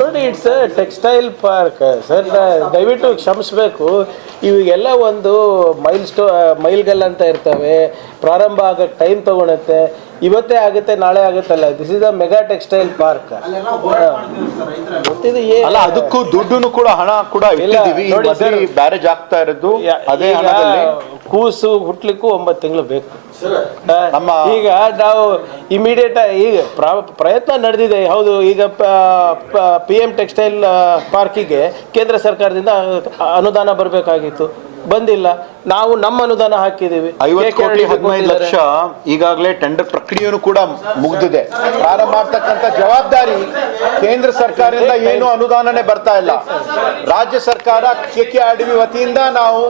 ನೋಡಿ, it's textile park sir. ದಯವಿಟ್ಟು ಕ್ಷಮಿಸಬೇಕು. ಇವಾಗೆಲ್ಲ ಒಂದು ಮೈಲ್ಗಲ್ ಅಂತ ಇರ್ತವೆ. ಪ್ರಾರಂಭ ಆಗಕ್ಕೆ ಟೈಮ್ ತಗೊಳುತ್ತೆ. ಇವತ್ತೇ ಆಗುತ್ತೆ, ನಾಳೆ ಆಗುತ್ತಲ್ಲ. This is a mega textile park. ಅಲ್ಲ, ಅದಕ್ಕೂ ದುಡ್ಡು ಕೂಡ ಹಣ ಕೂಡ ಇಟ್ಟಿದ್ದೀವಿ. ಬ್ಯಾರೇಜ್ ಆಗ್ತಾ ಇರೋದು ಅದೇ ಹಣದಲ್ಲಿ. ಕೂಸು ಹುಟ್ಲಿಕ್ಕೂ 9 ತಿಂಗಳು ಬೇಕು. ಈಗ ನಾವು ಇಮಿಡಿಯೇಟ್ ಈಗ ಪ್ರಯತ್ನ ನಡೆದಿದೆ. ಹೌದು, ಈಗ PM ಟೆಕ್ಸ್ಟೈಲ್ ಪಾರ್ಕಿಗೆ ಕೇಂದ್ರ ಸರ್ಕಾರದಿಂದ ಅನುದಾನ ಬರಬೇಕಾಗಿತ್ತು, ಬಂದಿಲ್ಲ. ನಾವು ನಮ್ಮ ಅನುದಾನ ಹಾಕಿದ್ದೀವಿ. 50 ಕೋಟಿ 15 ಲಕ್ಷ ಈಗಾಗಲೇ ಟೆಂಡರ್ ಪ್ರಕ್ರಿಯೆಯೂ ಕೂಡ ಮುಗಿದಿದೆ. ಪ್ರಾರಂಭ ಮಾಡ್ತಕ್ಕಂಥ ಜವಾಬ್ದಾರಿ ಕೇಂದ್ರ ಸರ್ಕಾರದಿಂದ ಏನು ಅನುದಾನನೇ ಬರ್ತಾ ಇಲ್ಲ. ರಾಜ್ಯ ಸರ್ಕಾರ KKRDB ವತಿಯಿಂದ ನಾವು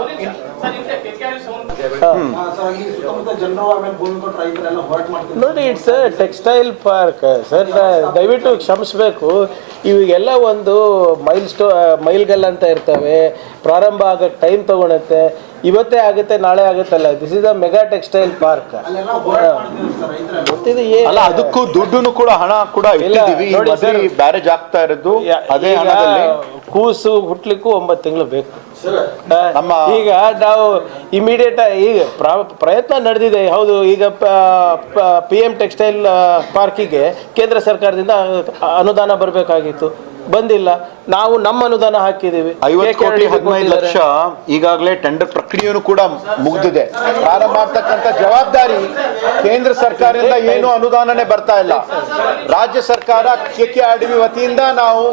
ನೋಡಿ, ಇಟ್ಸ್ ಟೆಕ್ಸ್ಟೈಲ್ ಪಾರ್ಕ್ ಸರ್. ದಯವಿಟ್ಟು ಕ್ಷಮಿಸಬೇಕು. ಇವಾಗೆಲ್ಲ ಒಂದು ಮೈಲ್ಗಲ್ ಅಂತ ಇರ್ತವೆ. ಪ್ರಾರಂಭ ಆಗಕ್ಕೆ ಟೈಮ್ ತಗೊಳುತ್ತೆ. ಇವತ್ತೇ ಆಗುತ್ತೆ, ನಾಳೆ ಆಗುತ್ತಲ್ಲ. This is a mega textile park. ಅಲ್ಲ, ಅದಕ್ಕೂ ದುಡ್ಡು ಕೂಡ ಹಣ ಕೂಡ ಇಟ್ಟಿದ್ದೀವಿ. ಬ್ಯಾರೇಜ್ ಆಗ್ತಾ ಇರೋದು ಅದೇ ಹಣದಲ್ಲಿ. ಕೂಸು ಹುಟ್ಲಿಕ್ಕೂ 9 ತಿಂಗಳು ಬೇಕು. ಈಗ ನಾವು ಇಮಿಡಿಯೇಟ್ ಈಗ ಪ್ರಯತ್ನ ನಡೆದಿದೆ. ಹೌದು, ಈಗ PM ಟೆಕ್ಸ್ಟೈಲ್ ಪಾರ್ಕಿಗೆ ಕೇಂದ್ರ ಸರ್ಕಾರದಿಂದ ಅನುದಾನ ಬರಬೇಕಾಗಿತ್ತು, ಬಂದಿಲ್ಲ. ನಾವು ನಮ್ಮ ಅನುದಾನ ಹಾಕಿದ್ದೀವಿ. 50 ಕೋಟಿ 15 ಲಕ್ಷ ಈಗಾಗಲೇ ಟೆಂಡರ್ ಪ್ರಕ್ರಿಯೆಯೂ ಕೂಡ ಮುಗಿದಿದೆ. ಪ್ರಾರಂಭ ಮಾಡ್ತಕ್ಕಂಥ ಜವಾಬ್ದಾರಿ ಕೇಂದ್ರ ಸರ್ಕಾರದಿಂದ ಏನು ಅನುದಾನನೇ ಬರ್ತಾ ಇಲ್ಲ. ರಾಜ್ಯ ಸರ್ಕಾರ KKRDB ವತಿಯಿಂದ ನಾವು